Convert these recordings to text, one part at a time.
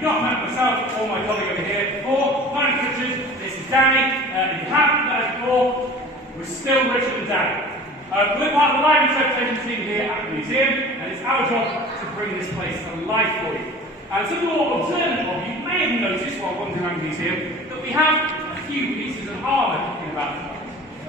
you've not met myself or my colleague over here before, my name's Richard, this is Danny. If you haven't met us before, we're still Richard and Danny. We're part of the live interpretation team here at the museum, and it's our job to bring this place to life for you. And some more observant of you may have noticed while wandering around the museum that we have a few pieces of armour kicking about.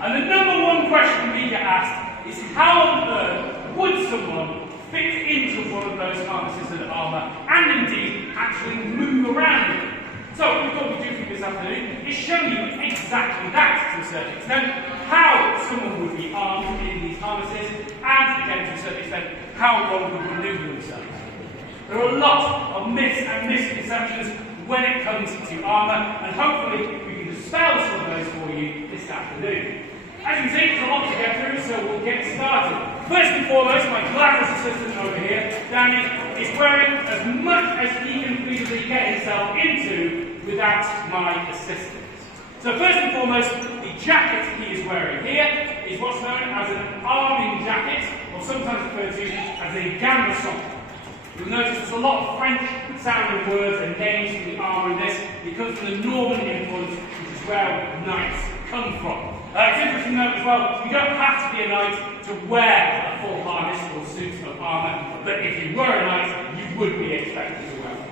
And the number one question we get asked is how on earth would someone fit into one of those harnesses and armour and indeed actually move around it? So what we thought we'd do for you this afternoon is show you exactly that to a certain extent, how someone would be armed in these harnesses, and again to a certain extent, how one would manoeuvre themselves. There are a lot of myths and misconceptions when it comes to armour, and hopefully we can dispel some of those for you this afternoon. As you can see, there's a lot to get through, so we'll get started. First and foremost, my glamorous assistant over here, Danny, is wearing as much as he can feasibly get himself into without my assistance. So first and foremost, the jacket he is wearing here is what's known as an arming jacket, or sometimes referred to as a gambeson. You'll notice there's a lot of French sounding words and names for the armour in this. It comes from the Norman influence, which is where knights come from. It's interesting to note as well, you don't have to be a knight to wear a full harness or suit of armour, but if you were a knight, you would be expected to wear one.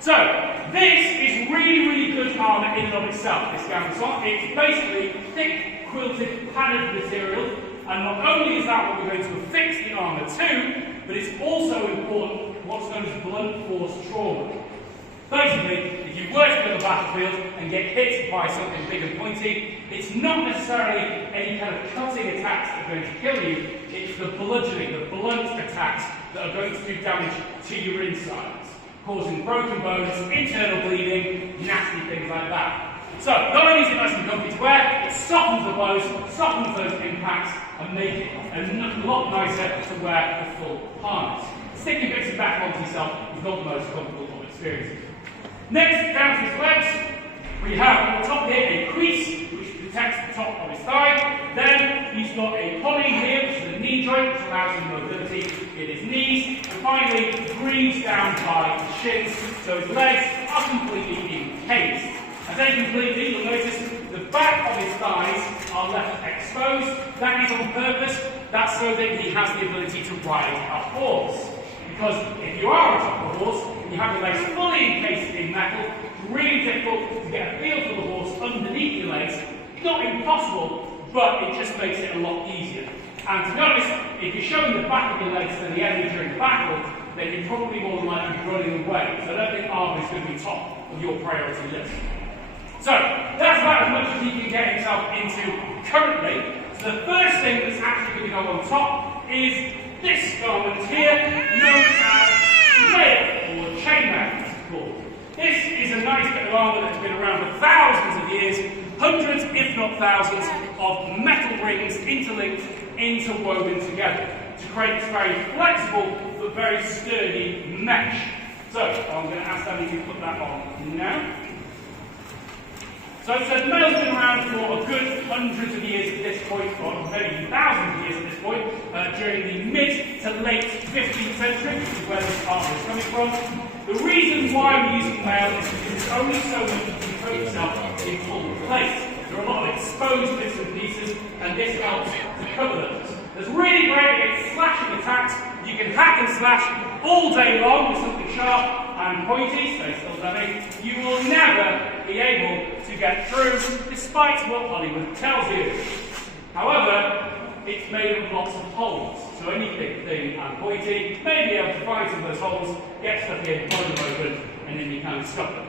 So, this is really good armour in and of itself, this gambeson. It's basically thick, quilted, padded material, and not only is that what we're going to affix the armour to, but it's also important what's known as blunt force trauma. Basically, if you were to be on the battlefield and get hit by something big and pointy, it's not necessarily any kind of cutting attacks that are going to kill you, it's the bludgeoning, the blunt attacks that are going to do damage to your insides, causing broken bones, internal bleeding, nasty things like that. So, not only is it nice and comfy to wear, it softens the blows, softens those impacts, and make it a lot nicer to wear the full harness. Sticking bits and back onto yourself is not the most comfortable of experiences. Next, down to his legs, we have on the top here a crease which protects the top of his thigh. Then he's got a poly here, which is a knee joint, which allows him mobility in his knees. And finally, grooves down by the shins, so his legs are completely encased. I say completely, you'll notice the back of his thighs are left exposed. That is on purpose. That's so that he has the ability to ride a horse. Because if you are on top of a horse and you have your legs fully encased in metal, it's really difficult to get a feel for the horse underneath your legs. It's not impossible, but it just makes it a lot easier. And to be honest, if you're showing the back of your legs to the enemy during the battle, then you're probably more than likely running away. So I don't think armour is going to be top of your priority list. So, that's about as much as he can get himself into currently. So the first thing that's actually going to go on top is this garment here, known as mail, or chainmail as it's called. This is a nice bit of armour that's been around for thousands of years, hundreds if not thousands of metal rings interlinked, interwoven together to create this very flexible but very sturdy mesh. So, I'm going to ask Danny to put that on now. So as I said, mail's been around for a good hundreds of years at this point, or maybe thousands of years at this point, during the mid to late 15th century, which is where this armour is coming from. The reason why we're using mail is because it's only so much you can put yourself in full place. There are a lot of exposed bits and pieces, and this helps to cover those. It's really great against slashing attacks. You can hack and slash all day long with something sharp and pointy, so still dummy. You will never be able to get through, despite what Hollywood tells you. However, it's made of lots of holes, so any big thing and pointy may be able to find some of those holes, get stuck in, pull them open, and then you can't stop them.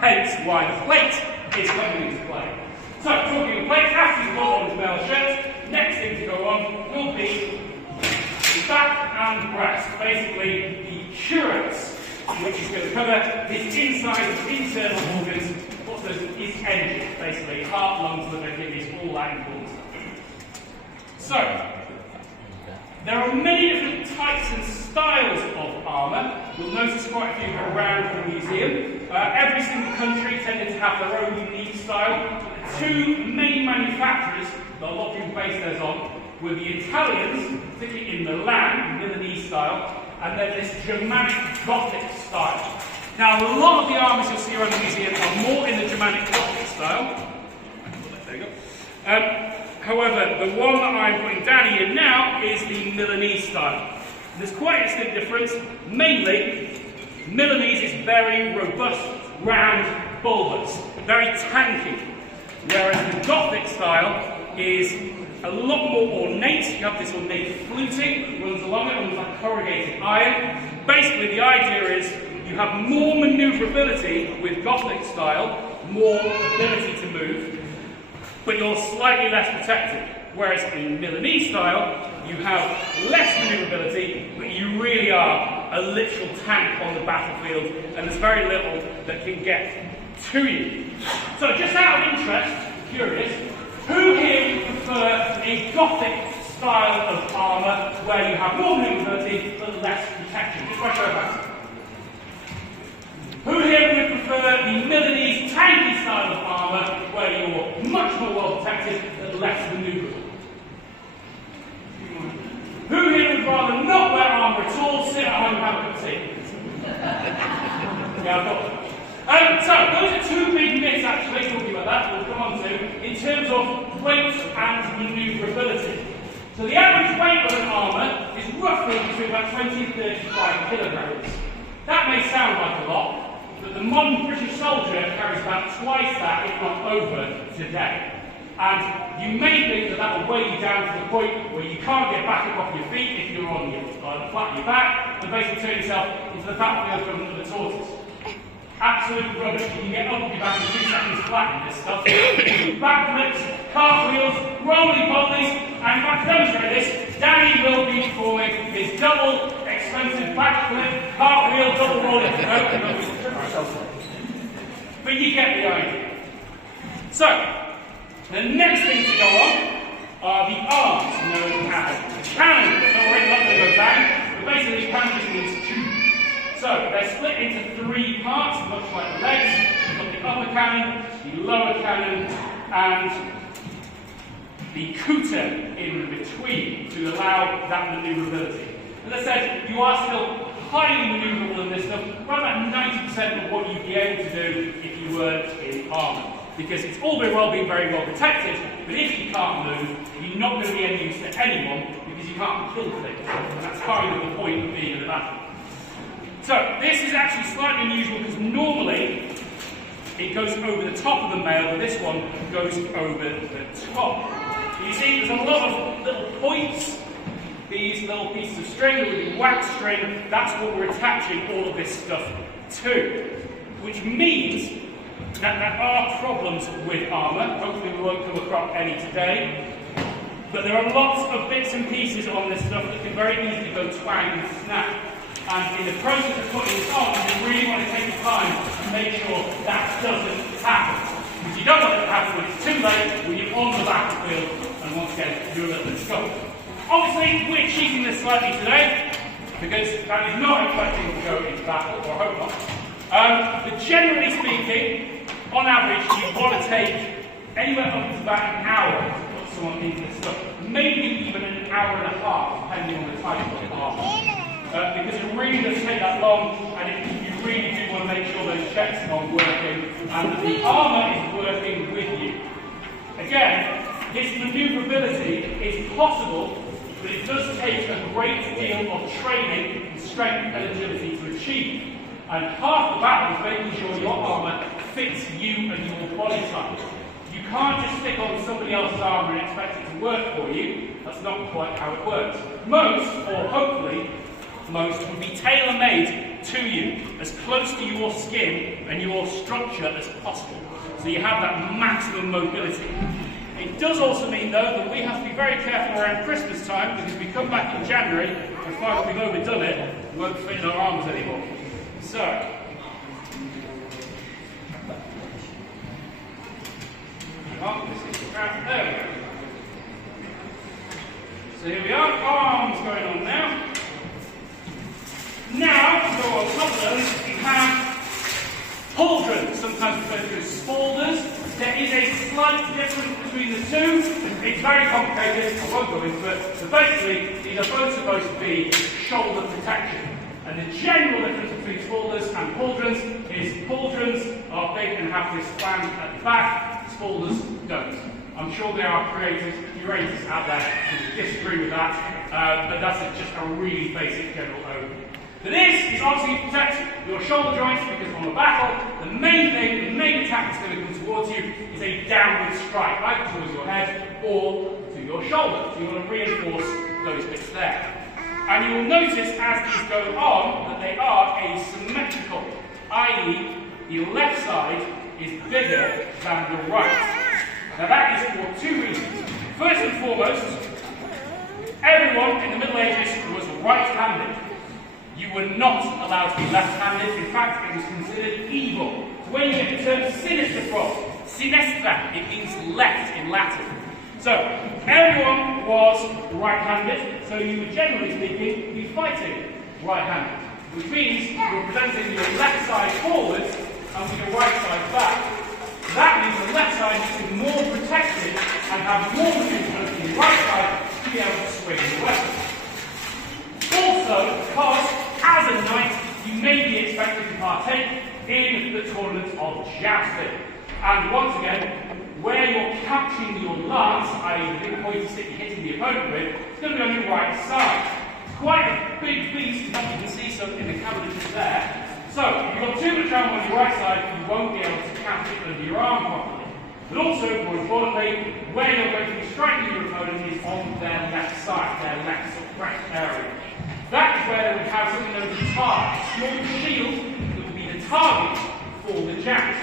Hence why the plate is coming into play. So, talking of plates, after you've got on his mail shirt, next thing to go on will be the back and breast, basically the cuirass, which is going to cover his inside and internal organs, what's those, his engine, basically, heart, lungs, liver, kidneys, all that important stuff. So, there are many different types and styles of armour. You'll notice quite a few around the museum. Every single country tended to have their own unique style. Two main manufacturers that a lot of people base theirs on were the Italians, particularly in Milan, Milanese style, and then this Germanic Gothic style. Now, a lot of the armours you'll see around the museum are more in the Germanic Gothic style. There you go. However, the one that I'm putting down here now is the Milanese style. There's quite a distinct difference. Mainly, Milanese is very robust, round, bulbous, very tanky. Whereas the Gothic style is a lot more ornate. You have this ornate fluting, runs along it, almost like corrugated iron. Basically, the idea is you have more manoeuvrability with Gothic style, more ability to move, but you're slightly less protected. Whereas in Milanese style, you have less manoeuvrability, but you really are a literal tank on the battlefield, and there's very little that can get to you. So just out of interest, curious, who here would prefer a Gothic style of armour where you have more manoeuvrability but less protection? Just by show of hands. Who here would prefer the Milanese tanky style of armour where you're much more well protected but less manoeuvrable? Who here would rather not wear armour at all, sit at home and have a cup of tea? Yeah, I've got that. So, those are two big myths actually, talking about that, we'll come on to, in terms of weight and manoeuvrability. So the average weight of an armour is roughly between about 20 and 35 kilograms. That may sound like a lot, but the modern British soldier carries about twice that, if not over, today. And you may think that that will weigh you down to the point where you can't get back up off your feet if you're on your flat on your back, and basically turn yourself into the battlefield equivalent of a tortoise. Absolute rubbish. You can get up on your back in 2 seconds flat in this stuff. Backflips, cartwheels, roly-polies, and if I can demonstrate this, Danny will be performing his double expensive backflip, cartwheel, double rolling. But you get the idea. So, the next thing to go on are the arms, known as cannons. So we're not going to go down, but basically cannon just means tube. So they're split into 3 parts, much like the legs. You've got the upper cannon, the lower cannon, and the cutter in between to allow that manoeuvrability. As I said, you are still highly manoeuvrable in this stuff, around about 90% of what you'd be able to do if you weren't in armour. Because it's all very well being very well protected, but if you can't move, you're not going to be any use to anyone because you can't kill things. And that's kind of the point of being in the battle. So, this is actually slightly unusual because normally it goes over the top of the mail, but this one goes over the top. You see, there's a lot of little points, these little pieces of string, with the wax string, that's what we're attaching all of this stuff to. Which means that there are problems with armour. Hopefully we won't come across any today. But there are lots of bits and pieces on this stuff that can very easily go twang and snap. And in the process of putting this on, you really want to take your time to make sure that doesn't happen. Because you don't want it to happen when it's too late, when you're on the battlefield, and once again, you're a little bit scuffed. Obviously, we're cheating this slightly today, because that is not expecting to go into battle, or I hope not. But generally speaking, on average, you want to take anywhere up to about an hour to put someone into this stuff. Maybe even an hour and a half, depending on the type of armour. Because it really does take that long, and you really do want to make sure those checks are working, and that the armour is working with you. Again, this manoeuvrability is possible, but it does take a great deal of training and strength and agility to achieve. And half the battle is making sure your armour fits you and your body type. You can't just stick on somebody else's armour and expect it to work for you. That's not quite how it works. Most, or hopefully most, would be tailor-made to you, as close to your skin and your structure as possible. So you have that maximum mobility. It does also mean, though, that we have to be very careful around Christmas time, because if we come back in January and find that we've overdone it, we won't fit in our armours anymore. So, there we go. So here we are, arms going on now. Now, to go on top of those, we have pauldrons, sometimes referred to as spaulders. There is a slight difference between the two. It's very complicated, I won't go into it, but basically, these are both supposed to be shoulder protection. And the general difference between spaulders and pauldrons weapons are big and have this band at the back, spoilers don't. I'm sure there are curators out there who disagree with that, but that's just a really basic general overview. This is obviously to protect your shoulder joints, because on the battle, the main thing, the main attack that's going to come towards you is a downward strike, either towards your head or to your shoulder. So you want to reinforce those bits there. And you will notice as these go on that they are asymmetrical, i.e. the left side is bigger than the right. Now that is for two reasons. First and foremost, everyone in the Middle Ages was right-handed. You were not allowed to be left-handed. In fact, it was considered evil. So where you get the term sinistra from, sinistra, it means left in Latin. So everyone was right-handed, so you would generally speaking be fighting right-handed, which means you're presenting your left side forwards and with your right side back. That means the left side is more protected and have more movement in the right side to be able to swing the weapon. Also, because as a knight, you may be expected to partake in the tournament of jousting. And once again, where you're capturing your lance, i.e. the big pointy stick you're hitting the opponent with, it's going to be on your right side. It's quite a big beast, you can see some in the cabinetry there. So, if you've got too much arm on your right side, you won't be able to catch it under your arm properly. But also, more importantly, where you're going to be striking your opponent is on their left side, their left breast area. That is where we have something known as a target, a small shield that will be the target for the jab.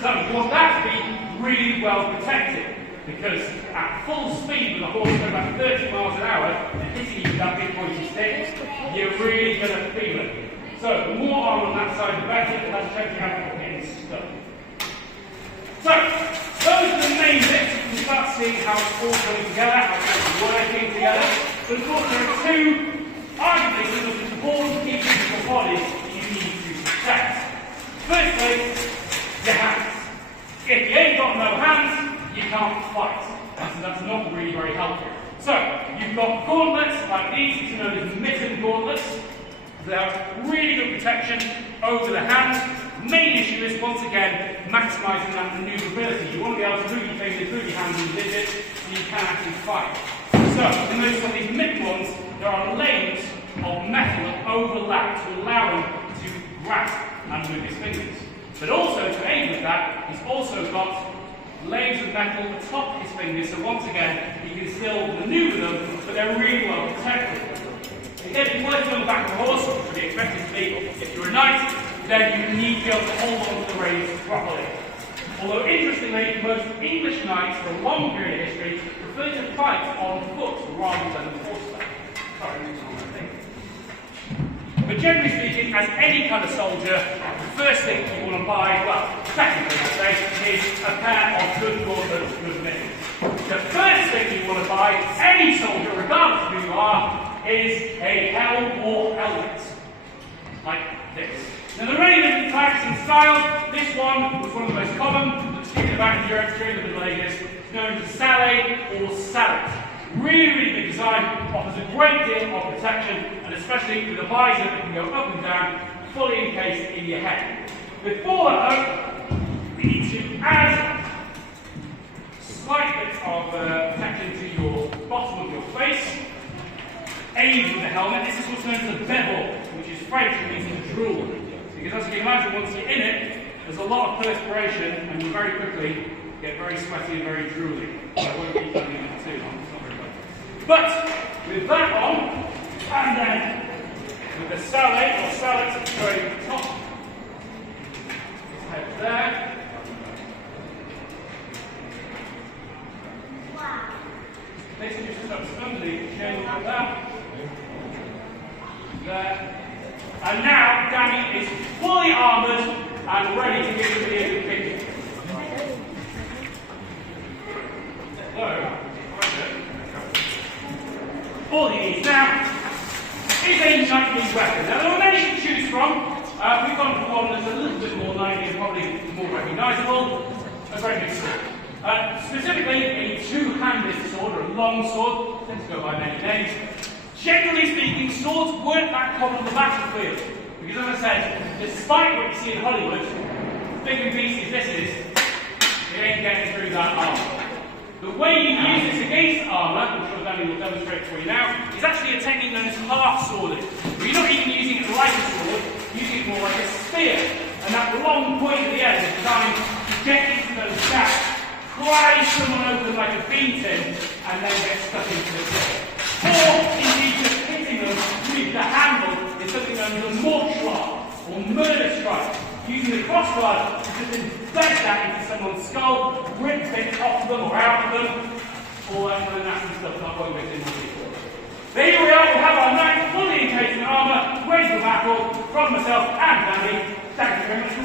So you want that to be really well protected, because at full speed with a horse going about 30 miles an hour and hitting you with that big pointy stick, you're really going to feel it. So the more arm on that side, the better, and that's check you haven't got getting stuck. So those are the main bits. You can start seeing how it's all coming together, how it's working together. But of course there are two arguably the most important features of your body that you need to protect. Firstly, your hands. If you ain't got no hands, you can't fight. So that's not really very helpful. So you've got gauntlets like these, which are known as mitten gauntlets. They're really good protection over the hands. Main issue is, once again, maximising that manoeuvrability. You want to be able to move your fingers through your hands and digits so you can actually fight. So, in those of these mitten ones, there are layers of metal that overlap to allow him to grasp and move his fingers. But also, to aid with that, he's also got layers of metal atop his fingers, so once again, he can still manoeuvre them, but they're really well protected. Again, if you're working on the back of a horse, which would be expected to be if you're a knight, then you need to be able to hold on to the reins properly. Although, interestingly, most English knights for a long period of history prefer to fight on foot rather than horseback. Sorry, but generally speaking, as any kind of soldier, the first thing you want to buy, well, second thing I'd say, is a pair of good gauntlets, good mittens. The first thing you want to buy, any soldier, regardless of who you are, is a helm or helmet, like this. Now there are many different types and styles. This one was one of the most common that's seen about in Europe during the Middle Ages. It's known as a sallet or sallet. Really, really big design, offers a great deal of protection, and especially with a visor that can go up and down, fully encased in your head. Before that, we need to add slight bits of protection to your bottom of your face. Aid with the helmet. This is what's known as a bevel, which is French and means to drool. Because as you can imagine, once you're in it, there's a lot of perspiration, and you very quickly get very sweaty and very drooly. So I won't keep telling you that too long. It's not very good. But with that on, and then with the sallet or sallet going at the top, his head there. This is just stuff underneath the chin like that. There. And now Danny is fully armoured and ready to give the ears a kick. All he needs now is a knightly weapon. Now there are many to choose from. We've gone for one that's a little bit more knightly and probably more recognisable. A very big sword. Specifically a two-handed sword, or a long sword, tends to go by many names. Generally speaking, swords weren't that common on the battlefield. Because as I said, despite what you see in Hollywood, big and beastly as this is, it ain't getting through that armour. The way you use this against armour, which Danny will demonstrate for you now, is actually a technique known as half swording. You're not even using it like a sword, using it more like a spear. And that long point at the end is designed to get into those gaps, pry someone open like a bean tin, and then get stuck into the pit. Or, indeed, just hitting them with the handle is something known as a Mordschlag, or murder strike. Using the crossbar to just embed that into someone's skull, rip bits off them or out of them, all that kind of nasty stuff that I won't get into before. There we are, we have our knight fully encased in armour, ready for battle, from myself and Danny. Thank you very much for watching.